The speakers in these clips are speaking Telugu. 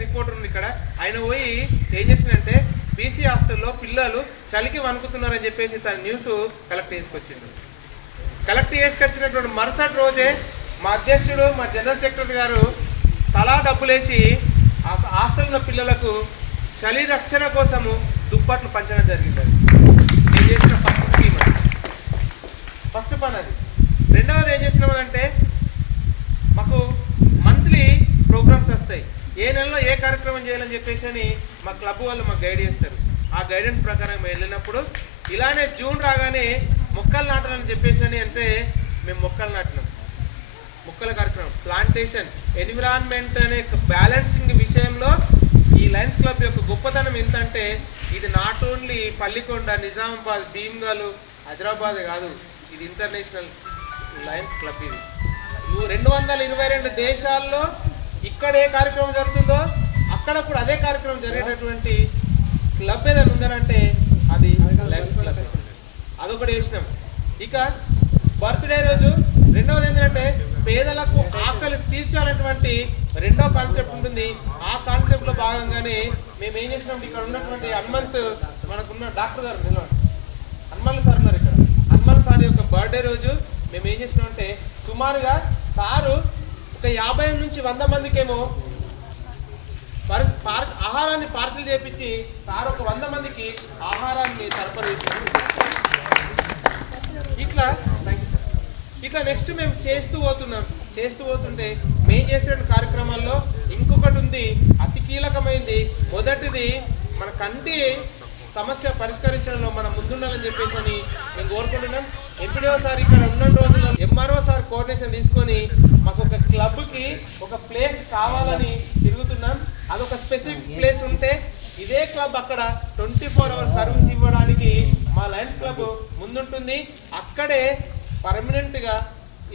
రిపోర్టర్ ఉంది ఇక్కడ, ఆయన పోయి ఏం చేసిందంటే బీసీ హాస్టల్లో పిల్లలు చలికి వణుకుతున్నారని చెప్పేసి తన న్యూస్ కలెక్ట్ చేసుకొచ్చిండు. కలెక్ట్ చేసుకొచ్చినటువంటి మరుసటి రోజే మా అధ్యక్షుడు, మా జనరల్ సెక్రటరీ గారు తలా డబ్బులేసి హాస్టల్లో పిల్లలకు చలి రక్షణ కోసము దుప్పట్లు పంచడం జరిగింది. నేను చేసిన ఫస్ట్ స్కీమ్ అది, ఫస్ట్ పని అది. రెండవది ఏం చేసినామంటే మాకు మంత్లీ ప్రోగ్రామ్స్ వస్తాయి, ఏ నెలలో ఏ కార్యక్రమం చేయాలని చెప్పేసి అని మా క్లబ్ వాళ్ళు మాకు గైడ్ చేస్తారు. ఆ గైడెన్స్ ప్రకారం వెళ్ళినప్పుడు ఇలానే జూన్ రాగానే మొక్కలు నాటాలని చెప్పేసి అని అంటే మేము మొక్కలు నాటినాం. మొక్కల కార్యక్రమం, ప్లాంటేషన్, ఎన్విరాన్మెంట్ అనే బ్యాలెన్సింగ్ విషయంలో ఈ లయన్స్ క్లబ్ యొక్క గొప్పతనం ఏంటంటే ఇది నాట్ ఓన్లీ పల్లికొండ, నిజామాబాద్, భీమ్గల్, హైదరాబాద్ కాదు, ఇది ఇంటర్నేషనల్ లయన్స్ క్లబ్. ఇది 222 దేశాల్లో ఇక్కడ ఏ కార్యక్రమం జరుగుతుందో అక్కడ కూడా అదే కార్యక్రమం జరిగేటటువంటి క్లబ్ ఏదైనా ఉందనంటే అది లయన్స్ క్లబ్. అదొకటి వేసినాం. ఇక బర్త్డే రోజు రెండవది ఏంటంటే పేదలకు ఆకలి తీర్చాలన్నటువంటి రెండో కాన్సెప్ట్ ఉంటుంది. ఆ కాన్సెప్ట్లో భాగంగానే మేము ఏం చేసినాం, ఇక్కడ ఉన్నటువంటి హనుమంత్ మనకున్న డాక్టర్ గారు నిలవండి, హనుమల్ సార్ ఉన్నారు ఇక్కడ. హనుమల్ సార్ యొక్క బర్త్డే రోజు మేము ఏం చేసినామంటే సుమారుగా సారు ఒక 50 నుంచి 100 మందికేమో ఆహారాన్ని పార్సల్ చేయించి సార్ ఒక 100 మందికి ఆహారాన్ని సరఫరా చేసినాం. ఇట్లా నెక్స్ట్ మేము చేస్తూ పోతుంటే మేము చేసే కార్యక్రమాల్లో ఇంకొకటి ఉంది, అతి కీలకమైంది. మొదటిది మన కంటి సమస్య పరిష్కరించడంలో మనం ముందుండాలని చెప్పేసి అని మేము కోరుకుంటున్నాం. ఎంపీడీఓ సార్ ఇక్కడ ఉన్న రోజుల్లో ఎంఆర్ఓ సార్ కోఆర్డినేషన్ తీసుకొని మాకు ఒక క్లబ్కి ఒక ప్లేస్ కావాలని తిరుగుతున్నాం. అదొక స్పెసిఫిక్ ప్లేస్ ఉంటే ఇదే క్లబ్ అక్కడ 24 hours సర్వీస్ ఇవ్వడానికి మా లయన్స్ క్లబ్ ముందుంటుంది. అక్కడే పర్మనెంట్గా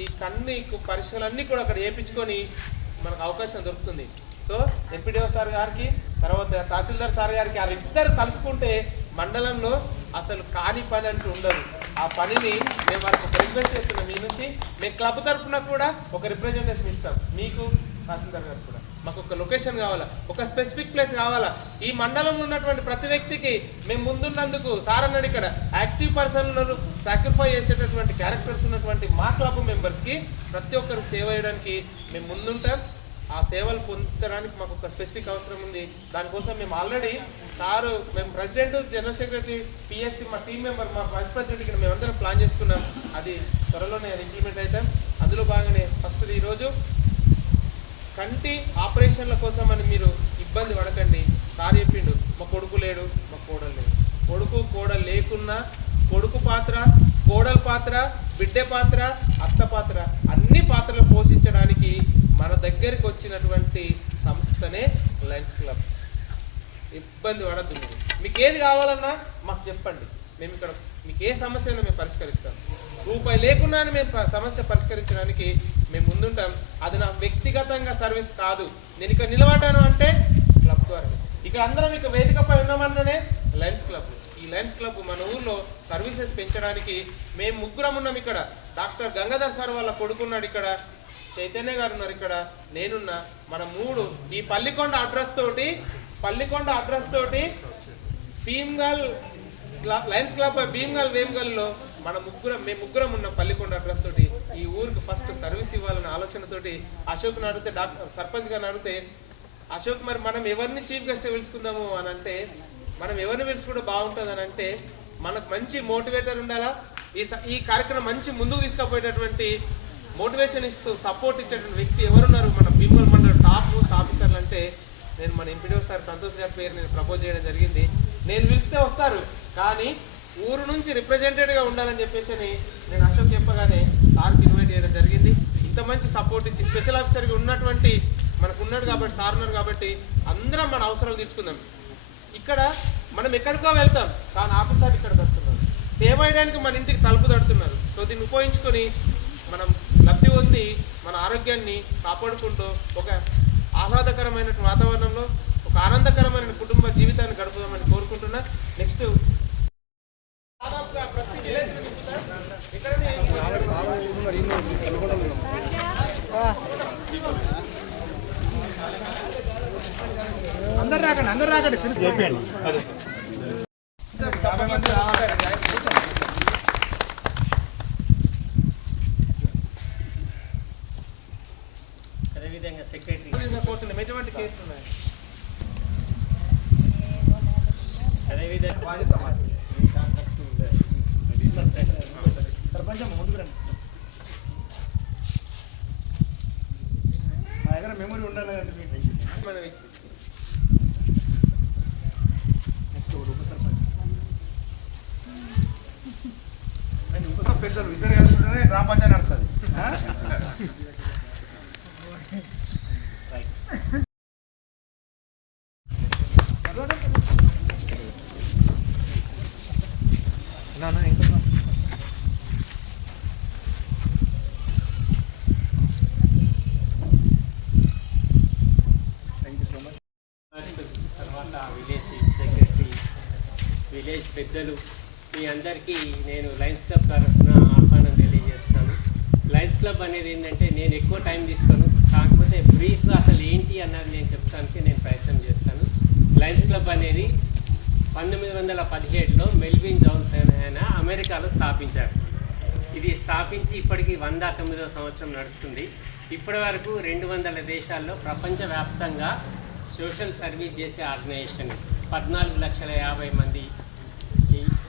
ఈ కన్ను పరీక్షలన్నీ కూడా అక్కడ చేయించుకొని మనకు అవకాశం దొరుకుతుంది. సో ఎంపీడీఓ సార్ గారికి, తర్వాత తహసీల్దార్ సార్ గారికి వాళ్ళిద్దరు కలుసుకుంటే మండలంలో అసలు కాని పని అంటూ ఉండదు. ఆ పనిని మేము వాళ్ళకి ఒక రిక్వెస్ట్ చేస్తున్నాం. మీ నుంచి మేము క్లబ్ తరఫున కూడా ఒక రిప్రజెంటేషన్ ఇస్తాం. మీకు తహసీల్దార్ గారు కూడా మాకు ఒక లొకేషన్ కావాలా, ఒక స్పెసిఫిక్ ప్లేస్ కావాలా. ఈ మండలంలో ఉన్నటువంటి ప్రతి వ్యక్తికి మేము ముందున్నందుకు సార్ అన్నాడు, ఇక్కడ యాక్టివ్ పర్సన్లను సాక్రిఫై చేసేటటువంటి క్యారెక్టర్స్ ఉన్నటువంటి మా క్లబ్ మెంబర్స్కి ప్రతి ఒక్కరికి సేవ చేయడానికి మేము ముందుంటాం. ఆ సేవలు పొందడానికి మాకు ఒక స్పెసిఫిక్ అవసరం ఉంది. దానికోసం మేము ఆల్రెడీ సారు, మేము ప్రెసిడెంట్, జనరల్ సెక్రటరీ, పిఎస్టీ, మా టీం మెంబర్, మా వైస్ ప్రెసిడెంట్ ఇక్కడ మేమందరం ప్లాన్ చేసుకున్నాం. అది త్వరలోనే ఇంప్లిమెంట్ అవుతాం. అందులో భాగంగానే ఫస్ట్ ఈరోజు కంటి ఆపరేషన్ల కోసం అని మీరు ఇబ్బంది పడకండి. సార్ చెప్పిండు, మా కొడుకు లేడు, మా కోడలు లేదు. కొడుకు కోడలు లేకున్నా కొడుకు పాత్ర, కోడల పాత్ర, బిడ్డ పాత్ర, అత్త పాత్ర, అన్ని పాత్రలు పోషించడానికి మన దగ్గరికి వచ్చినటువంటి సంస్థనే లయన్స్ క్లబ్. ఇబ్బంది పడద్దు. మీకు ఏది కావాలన్నా మాకు చెప్పండి, మేము ఇక్కడ మీకు ఏ సమస్య అయినా మేము పరిష్కరిస్తాం. రూపాయి లేకున్నా మేము సమస్య పరిష్కరించడానికి మేము ముందుంటాం. అది నా వ్యక్తిగతంగా సర్వీస్ కాదు. నేను ఇక్కడ నిలబడ్డాను అంటే క్లబ్ ద్వారా. ఇక్కడ అందరం ఇక వేదికపై ఉన్నామన్ననే లయన్స్ క్లబ్. ఈ లయన్స్ క్లబ్ మన ఊర్లో సర్వీసెస్ పెంచడానికి మేము ముగ్గురం ఉన్నాం. ఇక్కడ డాక్టర్ గంగాధర్ సార్ వాళ్ళ కొడుకున్నాడు, ఇక్కడ చైతన్య గారు ఉన్నారు, ఇక్కడ నేనున్నా. మన మూడు ఈ పల్లికొండ అడ్రస్ తోటి భీమ్గల్ లయన్స్ క్లబ్ భీమ్గల్ వేమ్గల్లో మేము ముగ్గురం ఉన్న పల్లికొండ అడ్రస్ తోటి ఈ ఊరికి ఫస్ట్ సర్వీస్ ఇవ్వాలన్న ఆలోచనతోటి అశోక్ని అడిగితే సర్పంచ్ గారిని అడిగితే, అశోక్ మరి మనం ఎవరిని చీఫ్ గెస్ట్ పిలుచుకుందాము అని అంటే, మనం ఎవరిని పిలుచుకుంటే బాగుంటుంది అని అంటే, మనకు మంచి మోటివేటర్ ఉండాలా. ఈ కార్యక్రమం మంచి ముందుకు తీసుకుపోయేటటువంటి మోటివేషన్ ఇస్తూ సపోర్ట్ ఇచ్చేటువంటి వ్యక్తి ఎవరున్నారు మన భీమ్గల్ మండలం టాప్ ఆఫీసర్లు అంటే నేను మన ఎంపీడీఓ సార్ సంతోష్ గారి పేరు నేను ప్రపోజ్ చేయడం జరిగింది. నేను పిలిస్తే వస్తారు, కానీ ఊరు నుంచి రిప్రజెంటేటివ్గా ఉండాలని చెప్పేసి నేను అశోక్ చెప్పగానే సార్కి ఇన్వైట్ చేయడం జరిగింది. ఇంత మంచి సపోర్ట్ ఇచ్చి స్పెషల్ ఆఫీసర్గా ఉన్నటువంటి మనకు ఉన్నాడు కాబట్టి, సార్ ఉన్నారు కాబట్టి అందరం మన అవసరాలు తీసుకుందాం. ఇక్కడ మనం ఎక్కడికో వెళ్తాం, కానీ ఆఫీసర్ ఇక్కడికి వస్తున్నారు, సేవ చేయడానికి మన ఇంటికి తలుపు తడుతున్నారు. సో దీన్ని ఉపయోగించుకొని మనం లబ్ధి పొంది మన ఆరోగ్యాన్ని కాపాడుకుంటూ ఒక ఆహ్లాదకరమైన వాతావరణంలో ఒక ఆనందకరమైన కుటుంబ జీవితాన్ని గడుపుదామని కోరుకుంటున్నా. నెక్స్ట్ దాదాపుగా ప్రతి విలేజ్ ఇక్కడనే అందరు రాకండి చెప్పండి. అదేవిధంగా సెక్రటరీ కోరుతున్నాం ఎటువంటి కేసులు ఉన్నాయి. అదేవిధంగా సర్పంచ్ ముందుకు రండి. మా దగ్గర మెమరీ ఉండాలి కదండి మన నెక్స్ట్ ఉప సర్పంచ్ పెద్దలు ఇద్దరు కలిసి గ్రామ పంచాయతీ నడుస్తుంది. తర్వాత విలేజ్ సెక్రటరీ, విలేజ్ పెద్దలు, మీ అందరికీ నేను లయన్స్ క్లబ్ తరఫున ఆహ్వానం తెలియజేస్తున్నాను. లయన్స్ క్లబ్ అనేది ఏంటంటే నేను ఎక్కువ టైం తీసుకోను, కాకపోతే బ్రీఫ్గా అసలు ఏంటి అన్నది నేను చెప్తానికి నేను ప్రయత్నం చేస్తాను. లయన్స్ క్లబ్ అనేది 1917లో మెల్విన్ జాన్సన్ ఆయన అమెరికాలో స్థాపించారు. ఇది స్థాపించి ఇప్పటికీ 109వ సంవత్సరం నడుస్తుంది. ఇప్పటి వరకు 200 దేశాల్లో ప్రపంచవ్యాప్తంగా సోషల్ సర్వీస్ చేసే ఆర్గనైజేషన్. 14,50,000 మంది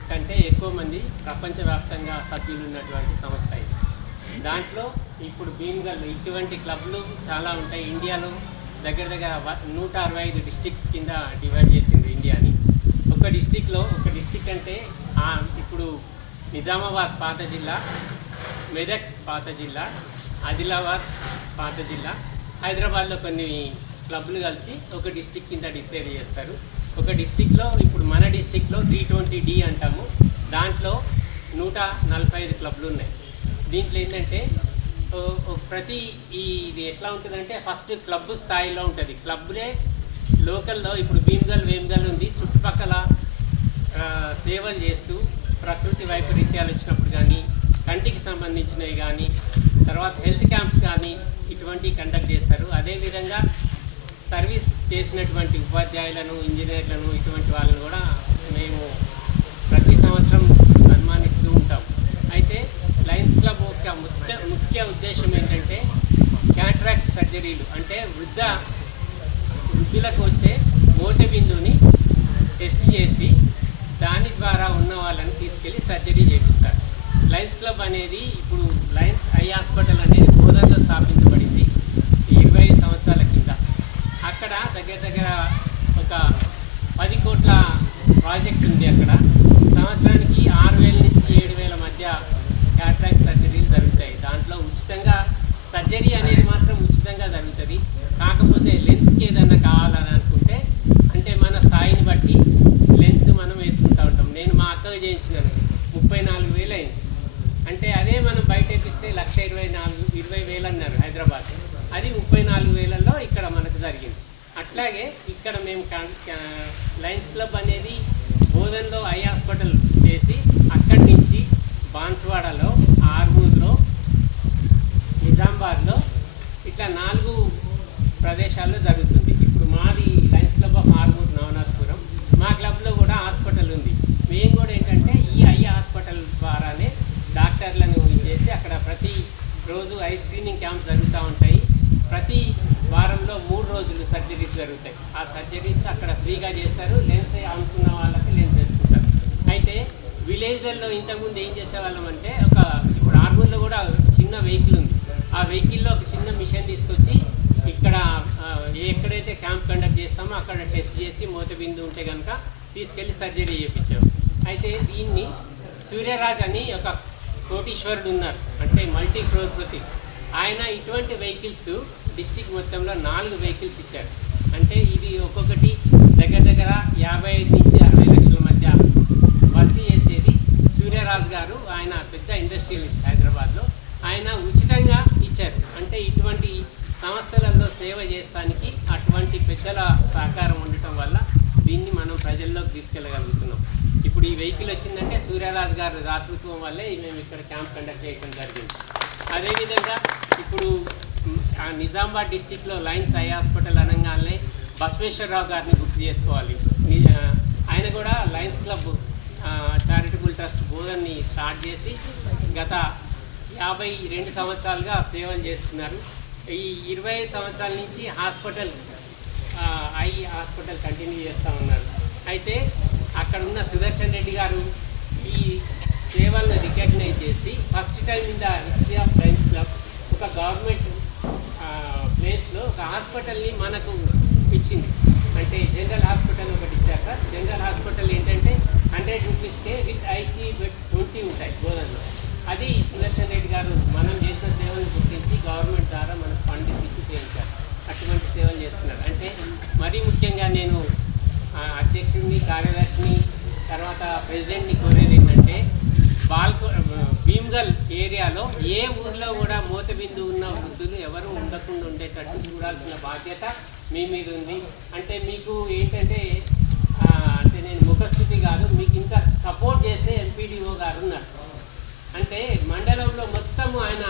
కంటే ఎక్కువ మంది ప్రపంచవ్యాప్తంగా సభ్యులు ఉన్నటువంటి సంస్థ ఇది. దాంట్లో ఇప్పుడు భీమ్గల్ ఇటువంటి క్లబ్లు చాలా ఉంటాయి. ఇండియాలో దగ్గర 165 డిస్ట్రిక్ట్స్ కింద డివైడ్ చేసింది ఇండియాని. ఒక డిస్ట్రిక్ట్ అంటే ఇప్పుడు నిజామాబాద్ పాత జిల్లా, మెదక్ పాత జిల్లా, ఆదిలాబాద్ పాత జిల్లా, హైదరాబాద్లో కొన్ని క్లబ్లు కలిసి ఒక డిస్ట్రిక్ట్ కింద డిసైడ్ చేస్తారు. ఒక డిస్ట్రిక్ట్లో ఇప్పుడు మన డిస్ట్రిక్ట్లో 320D అంటాము. దాంట్లో 145 క్లబ్లు ఉన్నాయి. దీంట్లో ఏంటంటే ప్రతి ఇది ఎట్లా ఉంటుందంటే ఫస్ట్ క్లబ్ స్థాయిలో ఉంటుంది. క్లబ్లే లోకల్లో ఇప్పుడు వేమ్గల్ ఉంది, చుట్టుపక్కల సేవలు చేస్తూ ప్రకృతి వైపరీత్యాలు వచ్చినప్పుడు కానీ, కంటికి సంబంధించినవి కానీ, తర్వాత హెల్త్ క్యాంప్స్ కానీ ఇటువంటివి కండక్ట్ చేస్తారు. అదేవిధంగా సర్వీస్ చేసినటువంటి ఉపాధ్యాయులను, ఇంజనీర్లను, ఇటువంటి వాళ్ళని కూడా మేము ప్రతి సంవత్సరం సన్మానిస్తూ ఉంటాం. అయితే లయన్స్ క్లబ్ యొక్క ముఖ్య ఉద్దేశం ఏంటంటే క్యాట్రాక్ట్ సర్జరీలు, అంటే వృద్ధులకు వచ్చే మోటె బిందుని టెస్ట్ చేసి దాని ద్వారా ఉన్న వాళ్ళని తీసుకెళ్ళి సర్జరీ చేపిస్తారు. లయన్స్ క్లబ్ అనేది ఇప్పుడు లయన్స్ ఐ హాస్పిటల్ అనేది బోధనలో స్థాపించబడింది 25 సంవత్సరాల కింద. అక్కడ దగ్గర ఒక 10 కోట్ల ప్రాజెక్ట్ ఉంది. అక్కడ సంవత్సరానికి 6,000 నుంచి 7,000 మధ్య క్యాట్రాక్ట్ సర్జరీలు జరుగుతాయి. దాంట్లో ఉచితంగా సర్జరీ అనేది మాత్రం ఉచితంగా జరుగుతుంది. కాకపోతే లెన్స్కి ఏదైనా కావాలని అనుకుంటే, అంటే మన స్థాయిని బట్టి లెన్స్ మనం వేసుకుంటూ ఉంటాం. నేను మా అక్కగా చేయించినాను, 34,000 అయింది. అంటే అదే మనం బయట వేపిస్తే 1,24,000 అన్నారు హైదరాబాద్. అది 34,000లో ఇక్కడ మనకు జరిగింది. అట్లాగే ఇక్కడ మేము లయన్స్ క్లబ్ అనేది బోధన్లో ఐ హాస్పిటల్ చేసి అక్కడి నుంచి బాన్స్వాడలో, ఆర్మూర్లో, నిజామాబాద్లో ఇట్లా 4 ప్రదేశాల్లో జరుగుతుంది. ఇప్పుడు మాది Lions club of Armoor Navanathapuram. మా క్లబ్లో కూడా హాస్పిటల్ ఉంది. మేము కూడా ఏంటంటే ఈ ఐ హాస్పిటల్ ద్వారానే డాక్టర్లను చేసి అక్కడ ప్రతి రోజు ఐ స్క్రీనింగ్ క్యాంప్స్ జరుగుతూ ఉంటాయి. ప్రతి వారంలో 3 రోజులు సర్జరీస్ జరుగుతాయి. ఆ సర్జరీస్ అక్కడ ఫ్రీగా చేస్తారు. లెన్స్ అనుకున్న వాళ్ళకి లెన్స్ వేసుకుంటారు. అయితే విలేజ్లలో ఇంతకుముందు ఏం చేసేవాళ్ళం అంటే, ఇప్పుడు ఆర్మూర్లో కూడా చిన్న వెహికల్ ఉంది. ఆ వెహికల్లో ఒక చిన్న మిషన్ తీసుకొచ్చి ఇక్కడ ఎక్కడైతే క్యాంప్ కండక్ట్ చేస్తామో అక్కడ టెస్ట్ చేసి మోతబిందు ఉంటే కనుక తీసుకెళ్ళి సర్జరీ చేయించాము. అయితే దీన్ని సూర్యరాజ్ అని ఒక కోటీశ్వరుడు ఉన్నారు, అంటే మల్టీ క్రోర్పతి. ఆయన ఇటువంటి వెహికల్స్ డిస్టిక్ మొత్తంలో 4 వెహికల్స్ ఇచ్చారు. అంటే ఇది ఒక్కొక్కటి దగ్గర 55 నుంచి 60 లక్షల మధ్య భర్తీ చేసేది సూర్యరాజ్ గారు. ఆయన పెద్ద ఇండస్ట్రియలిస్ట్ హైదరాబాద్లో. ఆయన ఉచితంగా ఇచ్చారు. అంటే ఇటువంటి సంస్థలలో సేవ చేస్తానికి అటువంటి ఇలాంటి పెద్దల సహకారం ఉండటం వల్ల దీన్ని మనం ప్రజల్లోకి తీసుకెళ్ళగలుగుతున్నాం. ఇప్పుడు ఈ వెహికల్ వచ్చిందంటే సూర్యరాజు గారి దాతృత్వం వల్లే మేము ఇక్కడ క్యాంప్ కండక్ట్ చేయడం జరిగింది. అదేవిధంగా ఇప్పుడు నిజామాబాద్ డిస్టిక్లో లయన్స్ ఐ హాస్పిటల్ అనగానే బసవేశ్వరరావు గారిని గుర్తు చేసుకోవాలి. ఆయన కూడా లయన్స్ క్లబ్ చారిటబుల్ ట్రస్ట్ బోధన్ని స్టార్ట్ చేసి గత 52 సంవత్సరాలుగా సేవలు చేస్తున్నారు. ఈ 25 సంవత్సరాల నుంచి ఐ హాస్పిటల్ కంటిన్యూ చేస్తూ ఉన్నారు. అయితే అక్కడ ఉన్న సుదర్శన్ రెడ్డి గారు ఈ సేవలను రికగ్నైజ్ చేసి first time in the history of Lions club ఒక గవర్నమెంట్ ప్లేస్లో ఒక హాస్పిటల్ని మనకు ఇచ్చింది. అంటే జనరల్ హాస్పిటల్ ఒకటి ఇచ్చారు సార్. జనరల్ హాస్పిటల్ ఏంటంటే 100 రూపీస్కే విత్ ఐసీ బెడ్స్ 20 ఉంటాయి బోధనలో. అది సుదర్శన్ రెడ్డి గారు మనం చేసిన సేవలను గుర్తించి గవర్నమెంట్ ద్వారా మనకు ఫండ్ ఇచ్చి చేయించారు. అటువంటి సేవలు చేస్తున్నారు. అంటే మరీ ముఖ్యంగా నేను అధ్యక్షుడిని, కార్యదర్శిని, తర్వాత ప్రెసిడెంట్ని కోరేది ఏంటంటే భీమ్గల్ ఏరియాలో ఏ ఊర్లో కూడా మూతబిందు ఉన్న వృద్ధులు ఎవరు ఉండకుండా ఉండేటట్టు చూడాల్సిన బాధ్యత మీ మీద ఉంది. అంటే మీకు ఏంటంటే అంటే నేను ముఖస్థితి కాదు, మీకు ఇంకా సపోర్ట్ చేసే ఎంపీడీఓ గారు ఉన్నారు. అంటే మండలంలో మొత్తం ఆయన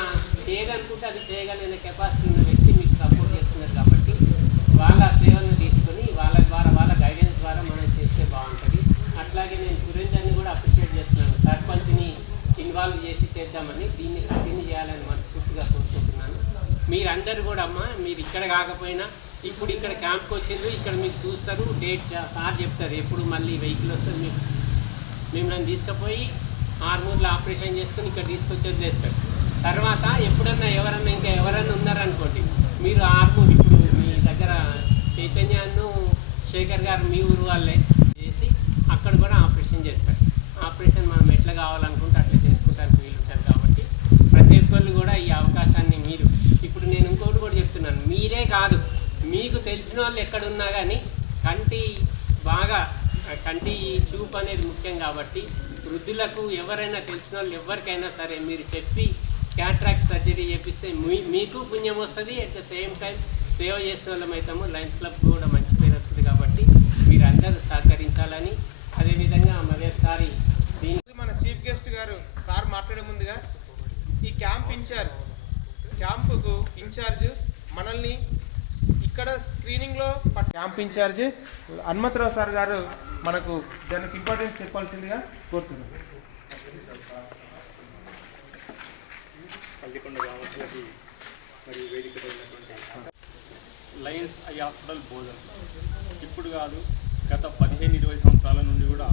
చేయగలుగుతుంటే అది చేయగలిగిన కెపాసిటీ ఉన్న వ్యక్తి మీకు సపోర్ట్ చేస్తున్నారు. కాబట్టి వాళ్ళ సేవలను తీసుకొని వాళ్ళ ద్వారా వాళ్ళ గైడెన్స్ ద్వారా మనం చేస్తే బాగుంటుంది. అట్లాగే నేను సురేందర్ని కూడా అప్రిషియేట్ చేస్తున్నాను. సర్పంచ్ని ఇన్వాల్వ్ చేసి చేద్దామని, దీన్ని కంటిన్యూ చేయాలని మనస్ఫూర్తిగా కోరుకుంటున్నాను. మీరందరూ కూడా మీరు ఇక్కడ కాకపోయినా ఇప్పుడు ఇక్కడ క్యాంప్కి వచ్చిండ్రు, ఇక్కడ మీకు చూస్తారు, డేట్ సార్ చెప్తారు ఎప్పుడు మళ్ళీ వెహికల్ వస్తుంది. మీకు మిమ్మల్ని తీసుకుపోయి ఆర్మూర్లో ఆపరేషన్ చేసుకుని ఇక్కడ తీసుకొచ్చి వదిలేస్తారు. తర్వాత ఎప్పుడన్నా ఎవరన్నా ఉన్నారనుకోండి, మీరు ఆర్మూర్ ఇప్పుడు మీ దగ్గర చైతన్యాన్ని శేఖర్ గారు మీ ఊరు వాళ్ళే చేసి అక్కడ కూడా ఆపరేషన్ చేస్తారు. ఆపరేషన్ మనం ఎట్లా కావాలనుకుంటే అట్లా చేసుకోవడానికి వీలుంటారు. కాబట్టి ప్రతి ఒక్కళ్ళు కూడా ఈ అవకాశాన్ని మీరు ఇప్పుడు నేను ఇంకోటి కూడా చెప్తున్నాను, మీరే కాదు మీకు తెలిసిన వాళ్ళు ఎక్కడున్నా కానీ కంటి చూపు అనేది ముఖ్యం. కాబట్టి వృద్ధులకు ఎవరైనా తెలిసిన వాళ్ళు ఎవరికైనా సరే మీరు చెప్పి క్యాట్రాక్ట్ సర్జరీ చేపిస్తే మీకు పుణ్యం వస్తుంది. అట్ ద సేమ్ టైం సేవ చేసిన వాళ్ళం అవుతాము. లయన్స్ క్లబ్ కూడా మంచి పేరు వస్తుంది. కాబట్టి మీరు అందరూ సహకరించాలని, అదేవిధంగా మరొకసారి మన చీఫ్ గెస్ట్ గారు సార్ మాట్లాడే ముందుగా ఈ క్యాంపుకు ఇన్ఛార్జ్ మనల్ని ఇక్కడ స్క్రీనింగ్లో క్యాంప్ ఇన్ఛార్జ్ హనుమంతరావు సార్ గారు మనకు దానికి ఇంపార్టెన్స్ చెప్పాల్సిందిగా కోరుతున్నాను. లయన్స్ ఐ హాస్పిటల్ బోధన ఇప్పుడు కాదు, గత 15-20 సంవత్సరాల నుండి కూడా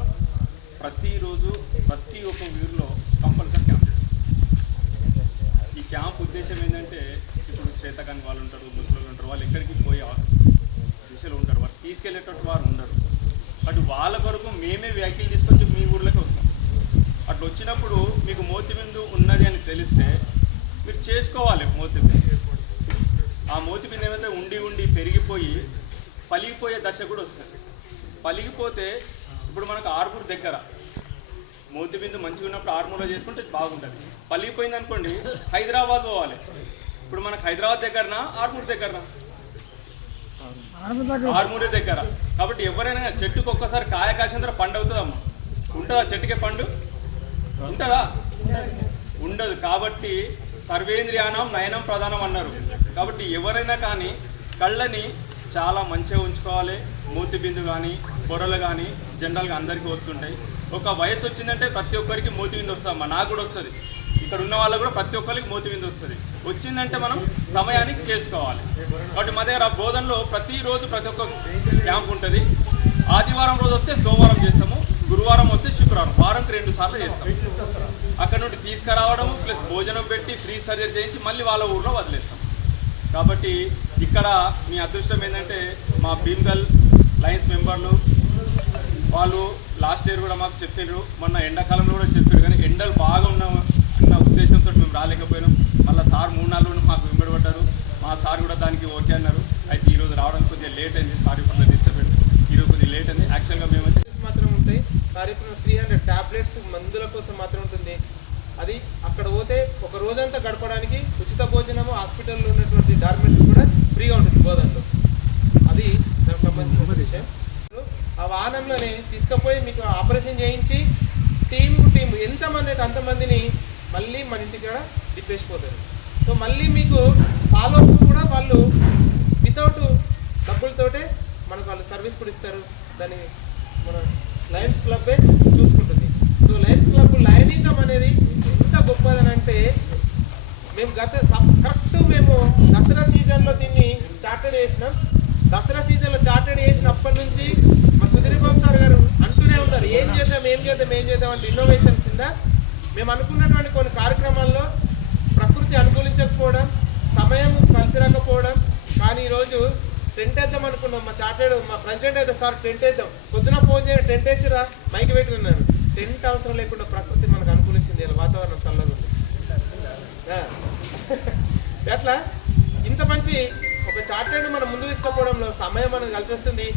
ప్రతిరోజు ప్రతి ఒక్క ఊరిలో కంపల్సరీ క్యాంప్. ఈ క్యాంప్ ఉద్దేశం ఏంటంటే ఇప్పుడు చేతకాని వాళ్ళు ఉంటారు, ముసలు ఉంటారు, వాళ్ళు ఎక్కడికి పోయే దిశలో ఉంటారు, వాళ్ళు తీసుకెళ్లేటట్టు వారు ఉండరు. అటు వాళ్ళ కొరకు మేమే వెహికల్ తీసుకొచ్చి మీ ఊర్లోకి వస్తాం. అట్లా వచ్చినప్పుడు మీకు మోతిబిందు ఉన్నది అని తెలిస్తే మీరు చేసుకోవాలి. ఆ మోతిబిందు ఏమైతే ఉండి పెరిగిపోయి పలిగిపోయే దశ కూడా వస్తుంది. పలిగిపోతే ఇప్పుడు మనకు ఆర్మూర్ దగ్గర మోతిబిందు మంచిగా ఉన్నప్పుడు ఆర్మూర్లో చేసుకుంటే బాగుంటుంది. పలిగిపోయింది అనుకోండి హైదరాబాద్ పోవాలి. ఇప్పుడు మనకు హైదరాబాద్ దగ్గరనా ఆర్మూర్ దగ్గరనా? ఆర్మూరే దగ్గర. కాబట్టి ఎవరైనా చెట్టుకు ఒక్కసారి కాయ కాసిన పండు అవుతుందమ్మా. ఉంటుందా చెట్టుకే పండు? ఉంటుందా? ఉండదు. కాబట్టి సర్వేంద్రియానం నయనం ప్రధానం అన్నారు. కాబట్టి ఎవరైనా కానీ కళ్ళని చాలా మంచిగా ఉంచుకోవాలి. మోతిబిందు కానీ పొరలు కానీ జనరల్గా అందరికీ వస్తుంటాయి. ఒక వయసు వచ్చిందంటే ప్రతి ఒక్కరికి మోతిబిందు వస్తుందమ్మా. నాకు కూడా వస్తుంది. ఇక్కడ ఉన్న వాళ్ళకు కూడా ప్రతి ఒక్కరికి మోతిబిందు వస్తుంది. వచ్చిందంటే మనం సమయానికి చేసుకోవాలి. కాబట్టి మా దగ్గర బోధనలో ప్రతిరోజు ప్రతి ఒక్క క్యాంప్ ఉంటుంది. ఆదివారం రోజు వస్తే సోమవారం చేస్తాము, గురువారం వస్తే శుక్రవారం, వారంకి 2 సార్లు చేస్తాం. అక్కడ నుండి తీసుకురావడం ప్లస్ భోజనం పెట్టి ఫ్రీ సర్జరీ చేయించి మళ్ళీ వాళ్ళ ఊళ్ళో వదిలేస్తాం. కాబట్టి ఇక్కడ మీ అదృష్టం ఏంటంటే మా భీమ్గల్ లయన్స్ మెంబర్లు వాళ్ళు లాస్ట్ ఇయర్ కూడా మాకు చెప్పారు, మొన్న ఎండాకాలంలో కూడా చెప్పారు. కానీ ఎండలు బాగా అన్న ఉద్దేశంతో మేము రాలేకపోయినాం. మళ్ళీ సార్ 3-4 రోజులు మాకు వెంబడబడ్డారు. మా సార్ కూడా దానికి ఓకే అన్నారు. అయితే ఈరోజు రావడం కొద్దిగా లేట్ అయింది. Sorry for the disturbance. ఈరోజు కొద్దిగా లేట్ అయింది. యాక్చువల్గా మేమైతే మాత్రం ఉంటాయి. కార్యక్రమం 300 టాబ్లెట్స్ మందుల కోసం మాత్రం ఉంటుంది. అది అక్కడ పోతే ఒక రోజంతా గడపడానికి ఉచిత భోజనము, హాస్పిటల్లో ఉన్నటువంటి డార్మెంటరీ కూడా ఫ్రీగా ఉంటుంది బోధనలో. అది సంబంధించిన విషయం. ఆ వాహనంలోనే తీసుకుపోయి మీకు ఆపరేషన్ చేయించి టీమ్ ఎంతమంది అయితే అంతమందిని మళ్ళీ మన ఇంటికి కూడా దిప్పేసిపోతారు. సో మళ్ళీ మీకు ఫాలో అప్ కూడా వాళ్ళు వితౌట్ డబ్బులతోటే మనకు వాళ్ళు సర్వీస్ కూడా ఇస్తారు. దాన్ని మన లయన్స్ క్లబ్బే చూసుకుంటుంది. సో లయన్స్ క్లబ్ లయనిజం అనేది ఎంత గొప్పదనంటే మేము కరెక్ట్ మేము దసరా సీజన్లో దీన్ని చార్టెడ్ చేసినాం. దసరా సీజన్లో చార్టెడ్ చేసినప్పటి నుంచి మా సుధీర్ బాబు సార్ గారు అంటూనే ఉన్నారు ఏం చేద్దాం అంటే ఇన్నోవేషన్ కింద మేము అనుకున్నటువంటి కొన్ని కార్యక్రమాల్లో ప్రకృతి అనుకూలించకపోవడం, సమయం కలిసి రాకపోవడం. కానీ ఈరోజు టెంట్ వేద్దాం అనుకున్నాం. మా ప్రెసిడెంట్ అయితే సార్ టెంట్ వేద్దాం, పొద్దున ఫోన్ చేయండి టెంట్ వేసిరా మైకి పెట్టుకున్నాను. టెంట్ అవసరం లేకుండా ప్రకృతి మనకు అనుకూలించింది. ఇలా వాతావరణం చల్లగా ఉంది. అట్లా ఇంత మంచి ఒక చార్టెడ్ మనం ముందు తీసుకుపోవడంలో సమయం మనకు కలిసి వస్తుంది.